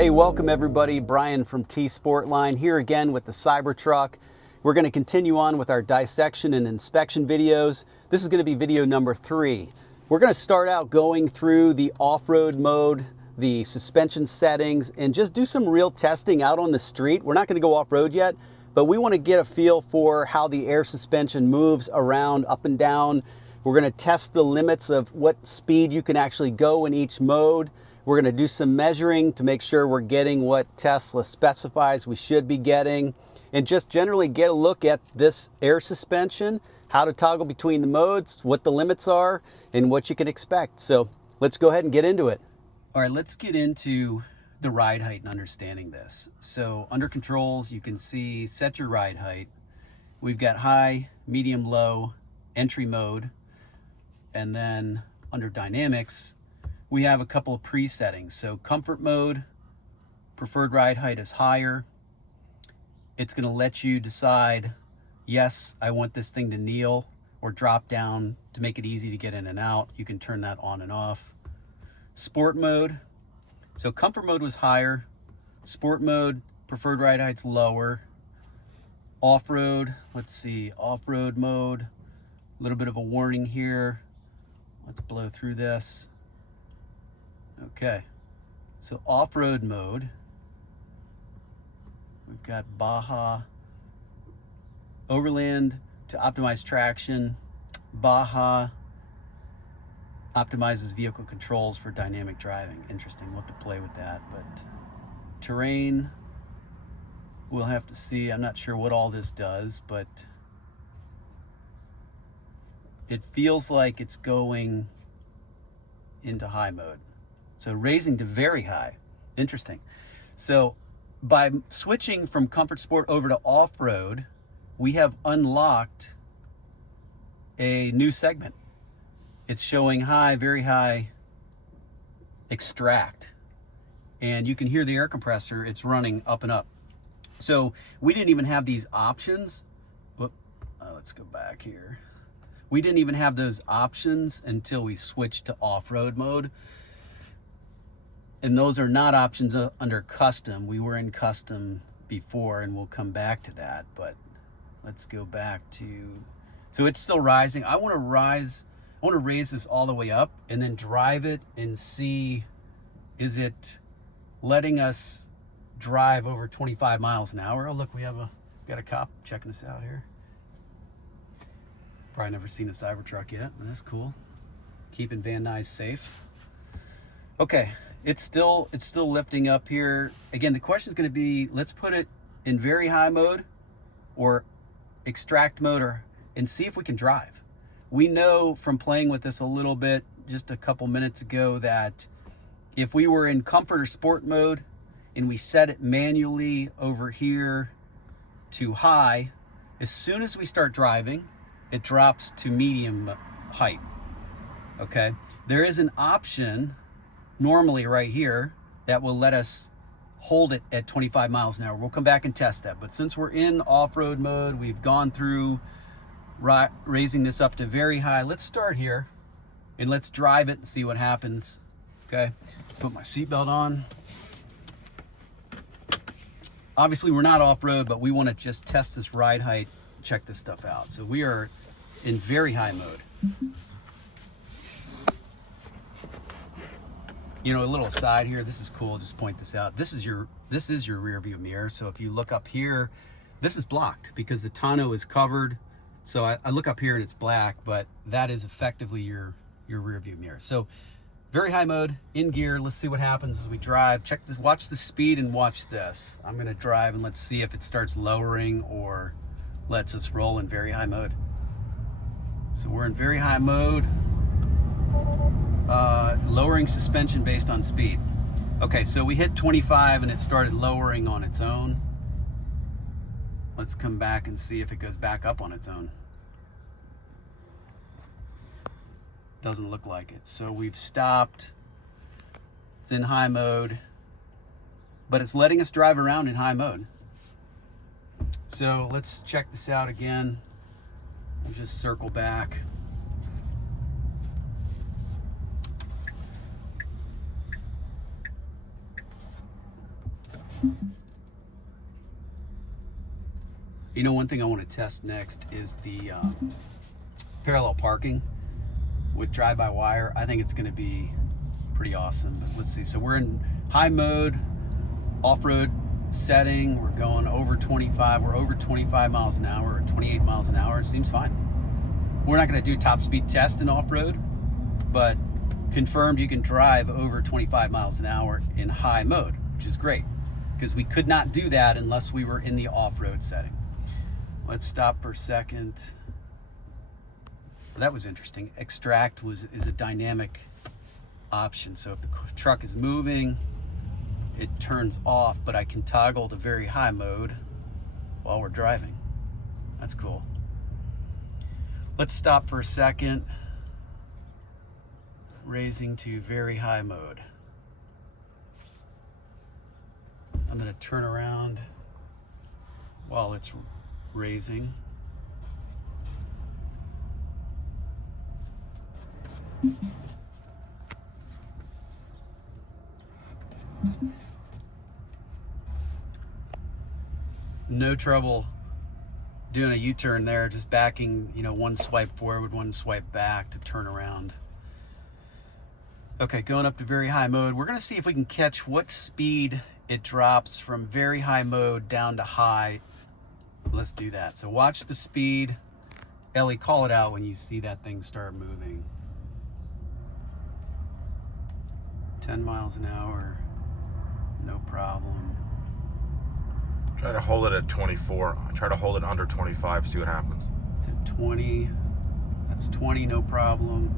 Hey, welcome everybody. Brian from T-Sportline here again with the Cybertruck. We're going to continue on with our dissection and inspection videos. This is going to be video number 3. We're going to start out going through the off-road mode, the suspension settings, and just do some real testing out on the street. We're not going to go off-road yet, but we want to get a feel for how the air suspension moves around, up and down. We're going to test the limits of what speed you can actually go in each mode. We're going to do some measuring to make sure we're getting what Tesla specifies we should be getting, and just generally get a look at this air suspension, how to toggle between the modes, what the limits are, and what you can expect. So let's go ahead and get into it. All right, let's get into the ride height and understanding this. So under controls, you can see set your ride height. We've got high, medium, low, entry mode, and then under dynamics, we have a couple of pre-settings. So comfort mode, preferred ride height is higher. It's gonna let you decide, yes, I want this thing to kneel or drop down to make it easy to get in and out. You can turn that on and off. Sport mode, so comfort mode was higher. Sport mode, preferred ride height's lower. Off-road, let's see, off-road mode, a little bit of a warning here. Let's blow through this. Okay, so off-road mode, we've got Baja, Overland to optimize traction. Baja optimizes vehicle controls for dynamic driving. Interesting, we'll have to play with that. But terrain, we'll have to see. I'm not sure what all this does, but it feels like it's going into high mode. So raising to very high. Interesting. So by switching from comfort sport over to off-road, we have unlocked a new segment. It's showing high, very high extract. And you can hear the air compressor, it's running up and up. So we didn't even have these options. Let's go back here. We didn't even have those options until we switched to off-road mode. And those are not options under custom. We were in custom before, and we'll come back to that. But let's go back to, so it's still rising. I want to raise this all the way up and then drive it and see, is it letting us drive over 25 miles an hour? Oh, look, we got a cop checking us out here. Probably never seen a Cybertruck yet, but that's cool. Keeping Van Nuys safe. Okay. It's still lifting up here. Again, the question is going to be, let's put it in very high mode or extract mode and see if we can drive. We know from playing with this a little bit just a couple minutes ago that if we were in comfort or sport mode and we set it manually over here to high, as soon as we start driving, it drops to medium height. Okay, there is an option normally right here that will let us hold it at 25 miles an hour. We'll come back and test that. But since we're in off-road mode, we've gone through raising this up to very high. Let's start here and let's drive it and see what happens. Okay, put my seatbelt on. Obviously we're not off-road, but we want to just test this ride height, check this stuff out. So we are in very high mode. You know, a little aside here, this is cool, just point this out. This is your rear view mirror. So if you look up here, this is blocked because the tonneau is covered. So I look up here and it's black, but that is effectively your rear view mirror. So very high mode, in gear. Let's see what happens as we drive. Check this, watch the speed and watch this. I'm gonna drive and let's see if it starts lowering or lets us roll in very high mode. So we're in very high mode. Lowering suspension based on speed. Okay, so we hit 25 and it started lowering on its own. Let's come back and see if it goes back up on its own. Doesn't look like it. So we've stopped. It's in high mode, but it's letting us drive around in high mode. So let's check this out again. We'll just circle back. You know, one thing I want to test next is the parallel parking with drive-by-wire. I think it's going to be pretty awesome, but let's see. So we're in high mode, off-road setting. We're going over 25. We're over 25 miles an hour or 28 miles an hour. It seems fine. We're not going to do top speed test in off-road, but confirmed you can drive over 25 miles an hour in high mode, which is great because we could not do that unless we were in the off-road setting. Let's stop for a second. That was interesting. Extract is a dynamic option. So if the truck is moving, it turns off, but I can toggle to very high mode while we're driving. That's cool. Let's stop for a second. Raising to very high mode. I'm going to turn around while it's raising. No trouble doing a U-turn there, just backing, you know, one swipe forward, one swipe back to turn around. Okay, going up to very high mode. We're gonna see if we can catch what speed it drops from very high mode down to high. Let's do that. So watch the speed. Ellie, call it out when you see that thing start moving. 10 miles an hour, no problem. Try to hold it at 24. Try to hold it under 25, see what happens. It's at 20. That's 20, no problem.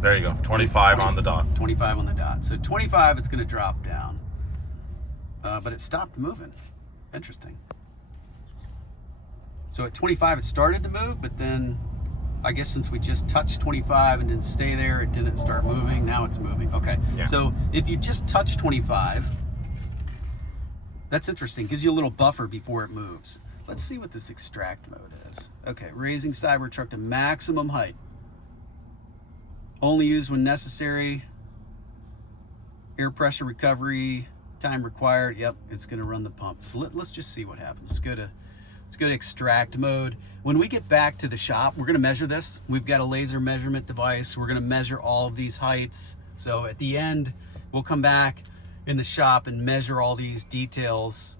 There you go, 25 on the dot. 25 on the dot. So 25, it's gonna drop down. But it stopped moving. Interesting. So at 25, it started to move, but then I guess since we just touched 25 and didn't stay there, it didn't start moving. Now it's moving. Okay. Yeah. So if you just touch 25, that's interesting. Gives you a little buffer before it moves. Let's see what this extract mode is. Okay, raising Cybertruck to maximum height. Only used when necessary. Air pressure recovery, time required. Yep, it's gonna run the pump. So let's just see what happens. Let's go to extract mode. When we get back to the shop, we're gonna measure this. We've got a laser measurement device. We're gonna measure all of these heights. So at the end, we'll come back in the shop and measure all these details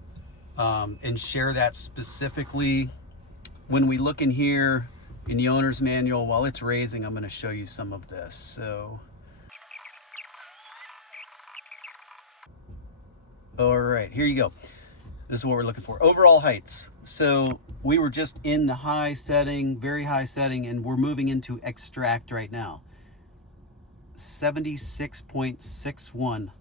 and share that specifically. When we look in here in the owner's manual, while it's raising, I'm gonna show you some of this. So, all right, here you go. This is what we're looking for. Overall heights. So we were just in the high setting, very high setting, and we're moving into extract right now. 76.61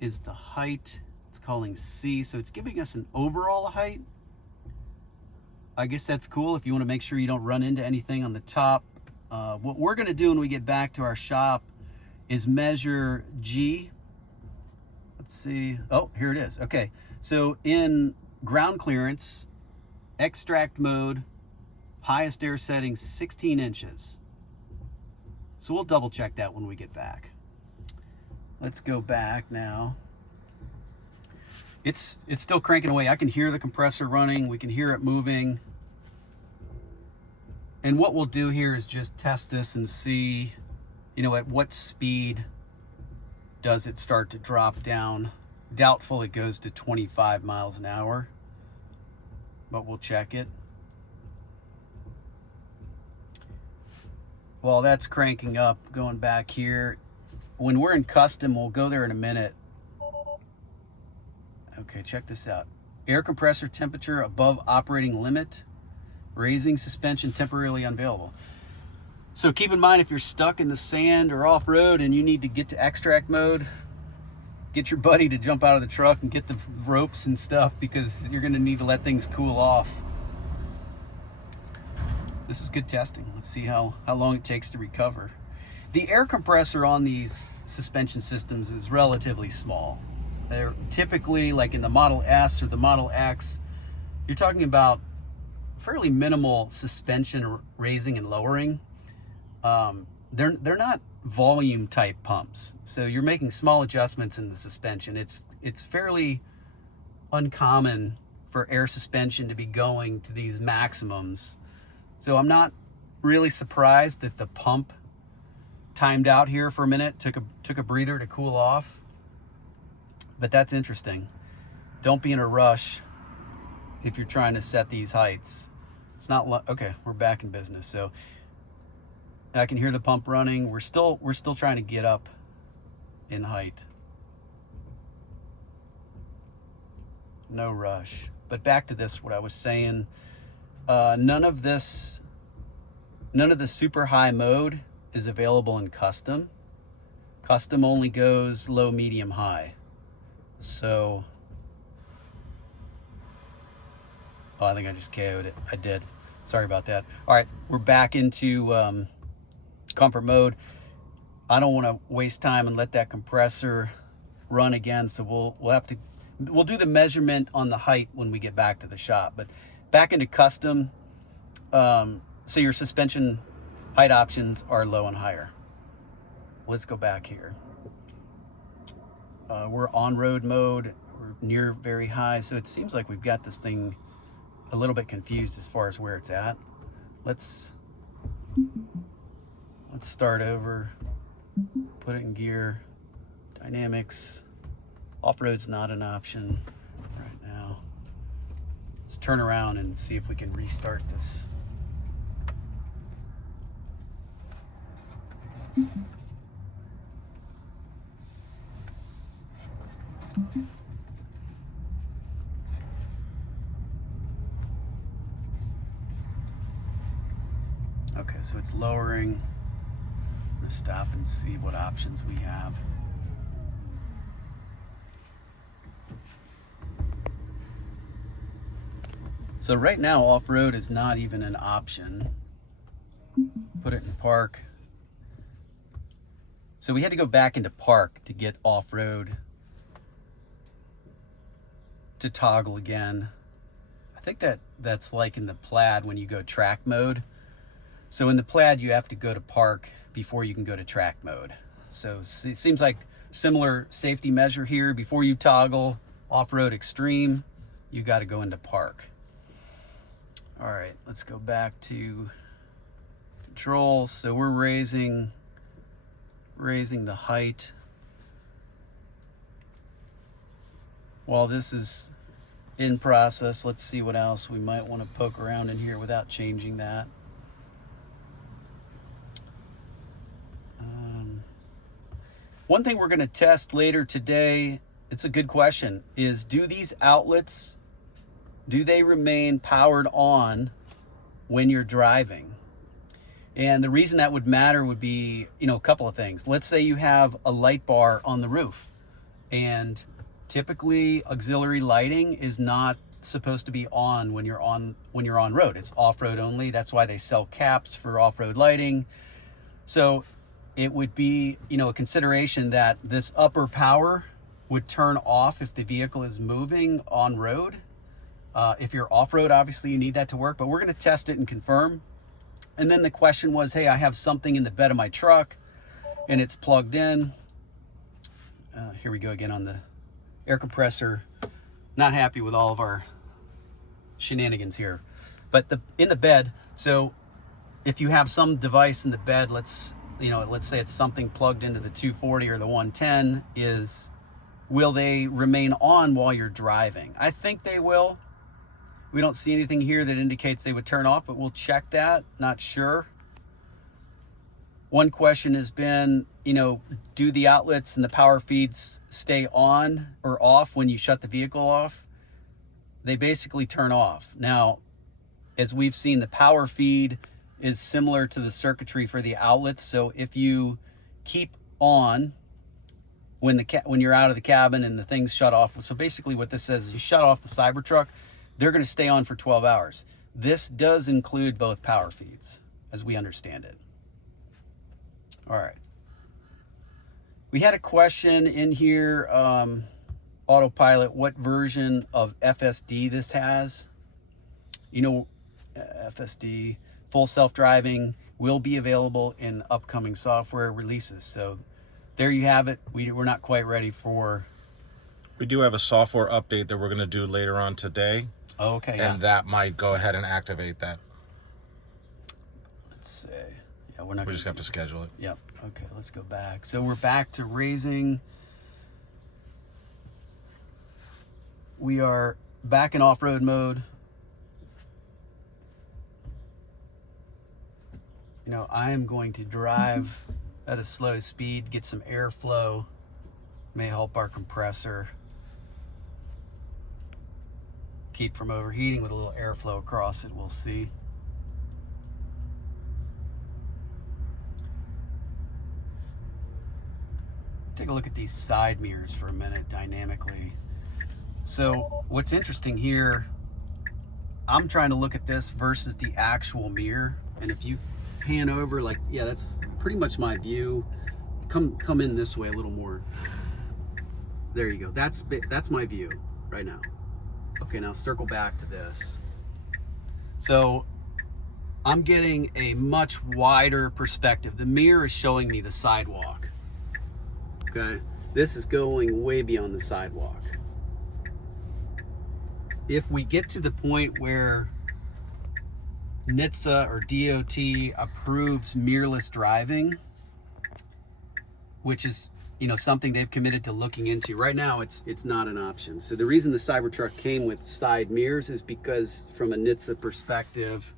is the height. It's calling C, so it's giving us an overall height. I guess that's cool if you want to make sure you don't run into anything on the top. What we're going to do when we get back to our shop is measure G. Let's see. Oh, here it is. Okay. So in ground clearance, extract mode, highest air setting, 16 inches. So we'll double check that when we get back. Let's go back now. It's still cranking away. I can hear the compressor running. We can hear it moving. And what we'll do here is just test this and see, you know, at what speed does it start to drop down. Doubtful it goes to 25 miles an hour, but we'll check it. While that's cranking up, going back here, when we're in custom, we'll go there in a minute. Okay, check this out. Air compressor temperature above operating limit. Raising suspension temporarily unavailable. So keep in mind, if you're stuck in the sand or off-road and you need to get to extract mode, get your buddy to jump out of the truck and get the ropes and stuff, because you're gonna need to let things cool off. This is good testing. Let's see how long it takes to recover. The air compressor on these suspension systems is relatively small. They're typically, like in the Model S or the Model X, you're talking about fairly minimal suspension raising and lowering. they're not volume type pumps. So you're making small adjustments in the suspension. It's fairly uncommon for air suspension to be going to these maximums. So I'm not really surprised that the pump timed out here for a minute, took a breather to cool off. But that's interesting. Don't be in a rush if you're trying to set these heights. It's not okay, we're back in business. So I can hear the pump running. We're still trying to get up in height. No rush. But back to this, what I was saying, none of the super high mode is available in custom. Custom only goes low, medium, high. So, oh, I think I just KO'd it. I did. Sorry about that. All right, we're back into comfort mode. I don't want to waste time and let that compressor run again, so we'll do the measurement on the height when we get back to the shop. But back into custom, so your suspension height options are low and higher. Let's go back here. We're on road mode. We're near very high, so it seems like we've got this thing a little bit confused as far as where it's at. Let's start over, put it in gear, dynamics. Off-road's not an option right now. Let's turn around and see if we can restart this. Okay, so it's lowering. I'm gonna stop and see what options we have. So right now, off-road is not even an option. Put it in park. So we had to go back into park to get off-road to toggle again. I think that's like in the Plaid when you go track mode. So in the Plaid, you have to go to park before you can go to track mode. So it seems like similar safety measure here. Before you toggle off-road extreme, you got to go into park. All right, let's go back to controls. So we're raising the height. While this is in process, let's see what else we might want to poke around in here without changing that. One thing we're going to test later today, it's a good question, is do these outlets, do they remain powered on when you're driving? And the reason that would matter would be, a couple of things. Let's say you have a light bar on the roof, and typically auxiliary lighting is not supposed to be on when you're on road. It's off-road only. That's why they sell caps for off-road lighting. So it would be, a consideration that this upper power would turn off if the vehicle is moving on road. If you're off-road, obviously you need that to work, but we're going to test it and confirm. And then the question was, hey, I have something in the bed of my truck and it's plugged in. Here we go again on the air compressor. Not happy with all of our shenanigans here. But in the bed, so if you have some device in the bed, let's say it's something plugged into the 240 or the 110, will they remain on while you're driving? I think they will. We don't see anything here that indicates they would turn off, but we'll check that. Not sure. One question has been, do the outlets and the power feeds stay on or off when you shut the vehicle off? They basically turn off. Now, as we've seen, the power feed is similar to the circuitry for the outlets. So if you keep on when you're out of the cabin and the thing's shut off, so basically what this says is you shut off the Cybertruck, they're going to stay on for 12 hours. This does include both power feeds, as we understand it. All right. We had a question in here, autopilot, what version of FSD this has? FSD, full self-driving, will be available in upcoming software releases. So there you have it. We're not quite ready for... We do have a software update that we're going to do later on today. Oh, okay, and that might go ahead and activate that. Let's see. Yeah, we're not. We just have to schedule it. Yep. Okay, let's go back. So we're back to raising. We are back in off-road mode. You know, I am going to drive at a slow speed, get some airflow. May help our compressor keep from overheating with a little airflow across it. We'll see. Take a look at these side mirrors for a minute dynamically. So what's interesting here, I'm trying to look at this versus the actual mirror, and if you pan over, like, yeah, that's pretty much my view. Come in this way a little more. There you go. That's my view right now. Okay, now circle back to this. So I'm getting a much wider perspective. The mirror is showing me the sidewalk. Okay, this is going way beyond the sidewalk. If we get to the point where NHTSA or DOT approves mirrorless driving, which is, you know, something they've committed to looking into. Right now, it's not an option. So the reason the Cybertruck came with side mirrors is because from a NHTSA perspective,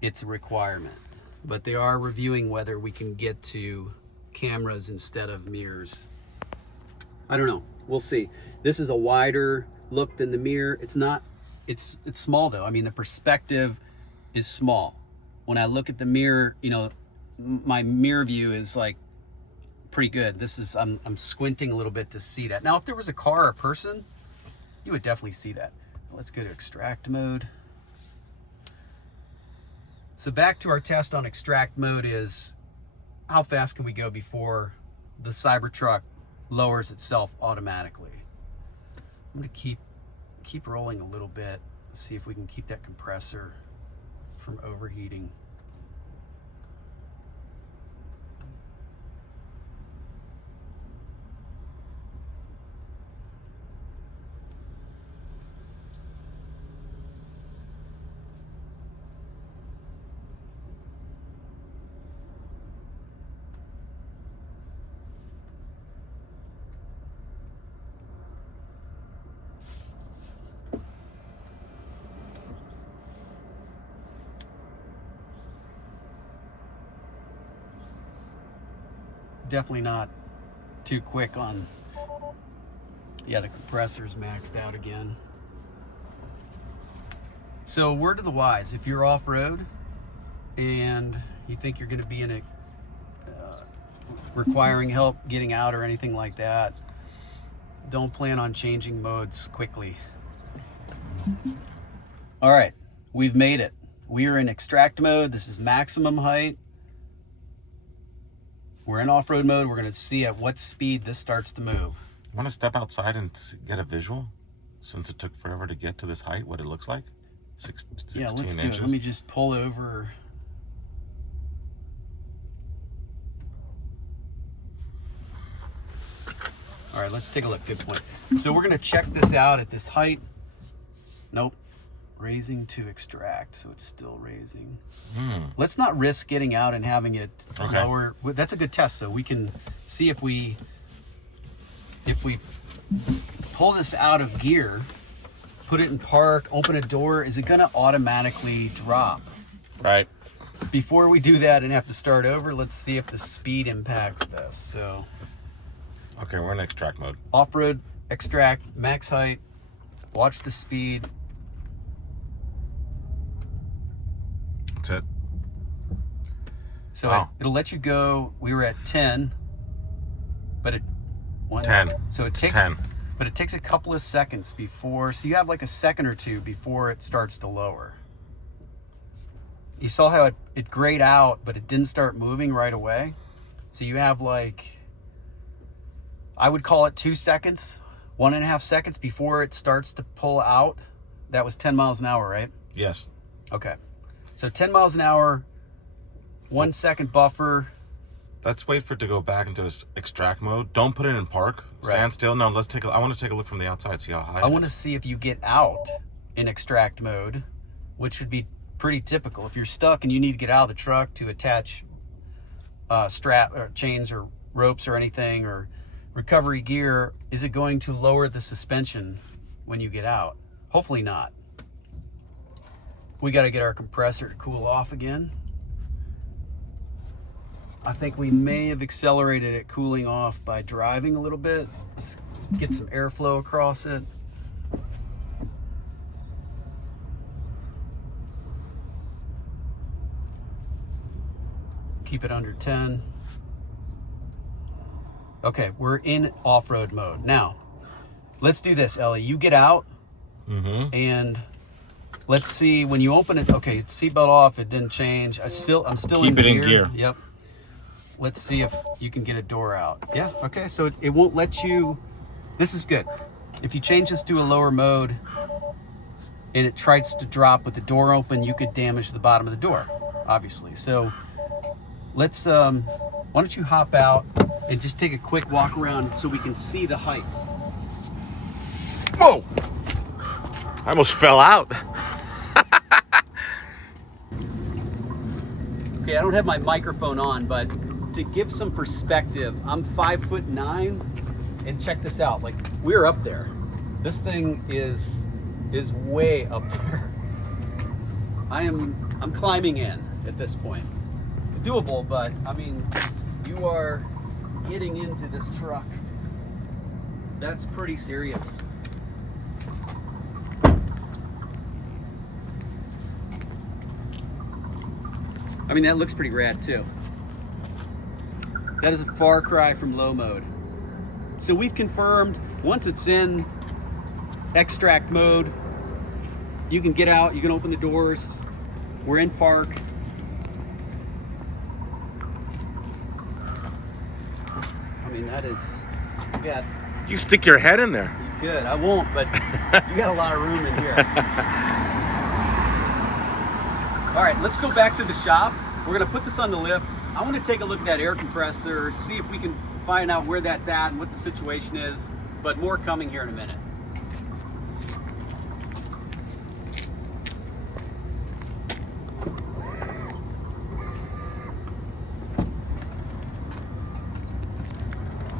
it's a requirement. But they are reviewing whether we can get to cameras instead of mirrors. I don't know. We'll see. This is a wider look than the mirror. It's not. It's small though. I mean, the perspective is small. When I look at the mirror, you know, my mirror view is like pretty good. This is, I'm squinting a little bit to see that. Now, if there was a car or a person, you would definitely see that. Let's go to extract mode. So back to our test on extract mode is how fast can we go before the Cybertruck lowers itself automatically. I'm gonna keep rolling a little bit, see if we can keep that compressor from overheating. Definitely not too quick on, yeah, the compressor's maxed out again. So word to the wise, if you're off-road and you think you're going to be in a requiring help getting out or anything like that, don't plan on changing modes quickly. All right, we've made it. We are in extract mode. This is maximum height. We're in off-road mode. We're going to see at what speed this starts to move. You want to step outside and get a visual, since it took forever to get to this height, what it looks like? 16 yeah, let's do inches. it. Let me just pull over. All right, let's take a look. Good point. So we're going to check this out at this height. Nope. Raising to extract, so it's still raising. Let's not risk getting out and having it lower. That's a good test, so we can see if we pull this out of gear, put it in park, open a door, is it going to automatically drop? Right. Before we do that and have to start over, let's see if the speed impacts this. So, okay, we're in extract mode. Off-road, extract, max height, watch the speed. That's it. So wow. it'll let you go. We were at 10, but 10. So it takes 10. But it takes a couple of seconds before. So you have like a second or two before it starts to lower. You saw how it grayed out, but it didn't start moving right away. So you have like, I would call it 2 seconds, 1.5 seconds before it starts to pull out. That was 10 miles an hour, right? Yes. Okay. So 10 miles an hour, 1 second buffer. Let's wait for it to go back into its extract mode. Don't put it in park. Stand still. No, let's take I want to take a look from the outside, see how high I want to see if you get out in extract mode, which would be pretty typical. If you're stuck and you need to get out of the truck to attach strap or chains or ropes or anything, or recovery gear, is it going to lower the suspension when you get out? Hopefully not. We got to get our compressor to cool off again. I think we may have accelerated it cooling off by driving a little bit. Let's get some airflow across it. Keep it under 10. Okay, we're in off-road mode. Now, let's do this, Ellie. You get out, and let's see when you open it. Okay, seatbelt off. It didn't change. I'm still Keep it in gear. Yep. Let's see if you can get a door out. Yeah. Okay. So it won't let you. This is good. If you change this to a lower mode, and it tries to drop with the door open, you could damage the bottom of the door, obviously. So let's. Why don't you hop out and just take a quick walk around so we can see the height. Whoa! I almost fell out. Okay, I don't have my microphone on, but to give some perspective, I'm 5'9", and check this out. Like, we're up there. This thing is way up there. I'm climbing in at this point. Doable, but I mean, you are getting into this truck. That's pretty serious. I mean, that looks pretty rad too. That is a far cry from low mode. So we've confirmed once it's in extract mode, you can get out, you can open the doors. We're in park. I mean, that is, yeah. You stick your head in there. You could, I won't, but you got a lot of room in here. All right, let's go back to the shop. We're gonna put this on the lift. I wanna take a look at that air compressor, see if we can find out where that's at and what the situation is, but more coming here in a minute.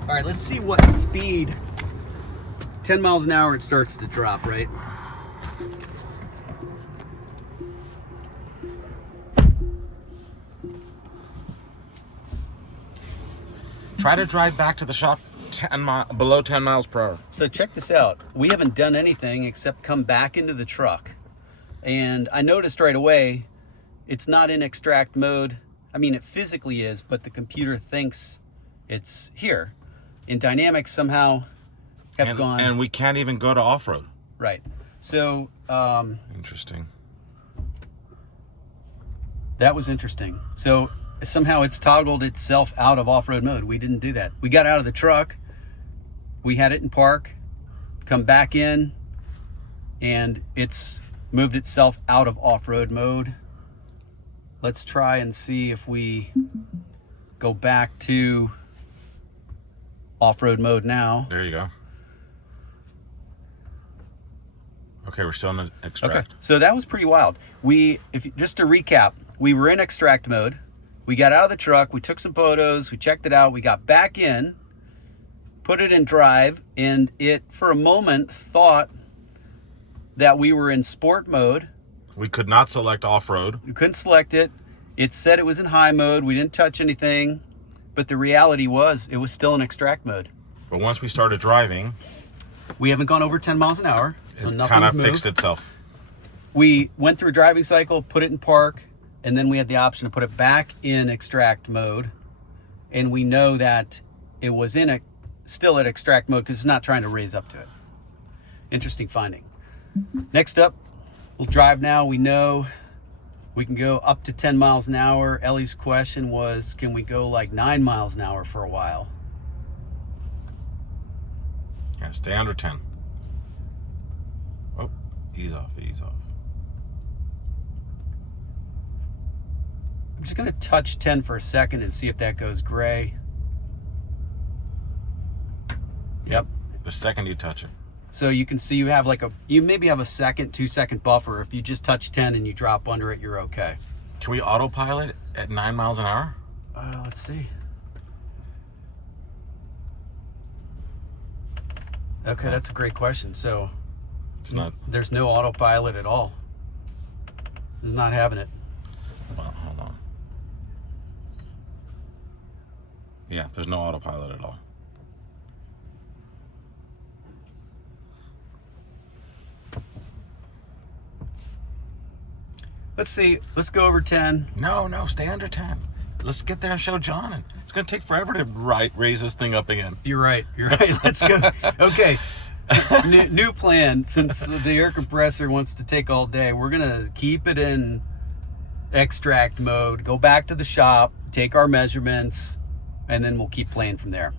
All right, let's see what speed, 10 miles an hour, it starts to drop, right? Try to drive back to the shop below 10 miles per hour. So check this out. We haven't done anything except come back into the truck. And I noticed right away, it's not in extract mode. I mean, it physically is, but the computer thinks it's here. In dynamics somehow have gone. And we can't even go to off-road. Right. So. Interesting. That was interesting. So somehow it's toggled itself out of off-road mode. We didn't do that. We got out of the truck. We had it in park, come back in, and it's moved itself out of off-road mode. Let's try and see if we go back to off-road mode now. There you go. Okay, we're still in the extract. Okay, so that was pretty wild. Just to recap, we were in extract mode. We got out of the truck, we took some photos, we checked it out, we got back in, put it in drive, and it, for a moment, thought that we were in sport mode. We could not select off-road. We couldn't select it. It said it was in high mode. We didn't touch anything, but the reality was it was still in extract mode. But once we started driving, we haven't gone over 10 miles an hour, so it nothing's kind of moved. fixed itself. We went through a driving cycle, put it in park, and then we had the option to put it back in extract mode. And we know that it was still at extract mode because it's not trying to raise up to it. Interesting finding. Next up, we'll drive now. We know we can go up to 10 miles an hour. Ellie's question was, can we go like 9 miles an hour for a while? Yeah, stay under 10. Oh, ease off, ease off. I'm just gonna touch 10 for a second and see if that goes gray. Yep. The second you touch it. So you can see you have like you maybe have a 2-second buffer. If you just touch 10 and you drop under it, you're okay. Can we autopilot at 9 miles an hour? Let's see. Okay, that's a great question. So there's no autopilot at all. It's not having it. Well, hold on. Yeah, there's no autopilot at all. Let's see. Let's go over 10. No, stay under 10. Let's get there and show John. And it's going to take forever to raise this thing up again. You're right. Let's go. Okay. New plan. Since the air compressor wants to take all day, we're going to keep it in extract mode, go back to the shop, take our measurements, and then we'll keep playing from there.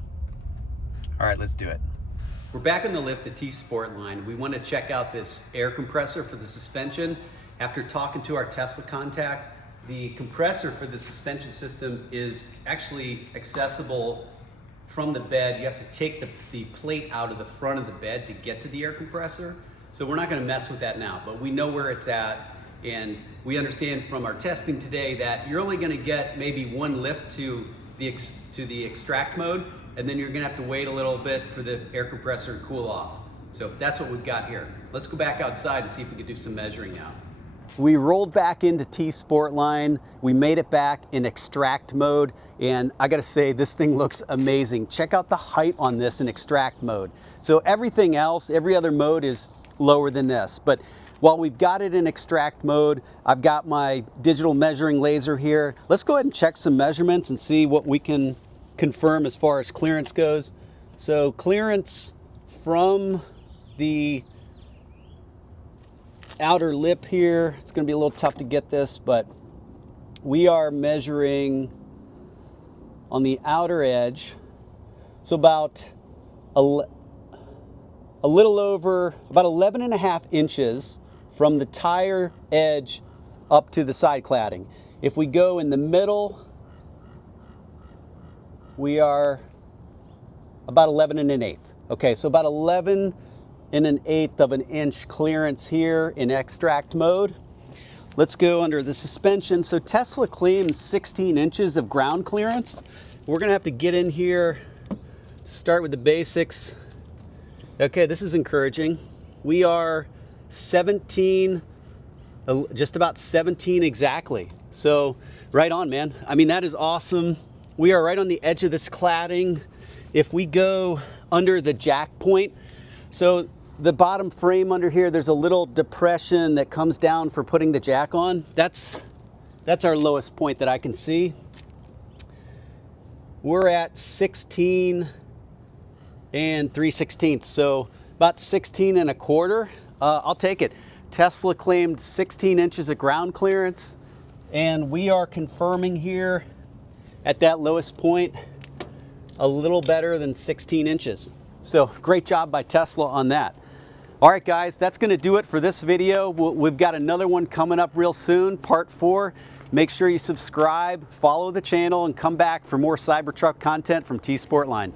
All right, let's do it. We're back in the lift at T-Sportline. We want to check out this air compressor for the suspension. After talking to our Tesla contact, the compressor for the suspension system is actually accessible from the bed. You have to take the plate out of the front of the bed to get to the air compressor. So we're not going to mess with that now, but we know where it's at. And we understand from our testing today that you're only going to get maybe one lift to the extract mode, and then you're going to have to wait a little bit for the air compressor to cool off. So that's what we've got here. Let's go back outside and see if we can do some measuring now. We rolled back into T-Sportline. We made it back in extract mode, and I gotta say, this thing looks amazing. Check out the height on this in extract mode. So everything else, every other mode is lower than this, but while we've got it in extract mode, I've got my digital measuring laser here. Let's go ahead and check some measurements and see what we can confirm as far as clearance goes. So clearance from the outer lip here, it's going to be a little tough to get this, but we are measuring on the outer edge, so about a little over, about 11.5 inches from the tire edge up to the side cladding. If we go in the middle, we are about 11 1/8. Okay, so about 11 1/8 of an inch clearance here in extract mode. Let's go under the suspension. So Tesla claims 16 inches of ground clearance. We're gonna have to get in here, start with the basics. Okay, this is encouraging. We are 17, just about 17 exactly. So right on, man. I mean, that is awesome. We are right on the edge of this cladding. If we go under the jack point, so the bottom frame under here, there's a little depression that comes down for putting the jack on. That's our lowest point that I can see. We're at 16 3/16, so about 16 1/4. I'll take it. Tesla claimed 16 inches of ground clearance, and we are confirming here at that lowest point a little better than 16 inches. So great job by Tesla on that. All right, guys, that's going to do it for this video. We've got another one coming up real soon, part 4. Make sure you subscribe, follow the channel, and come back for more Cybertruck content from T-Sportline.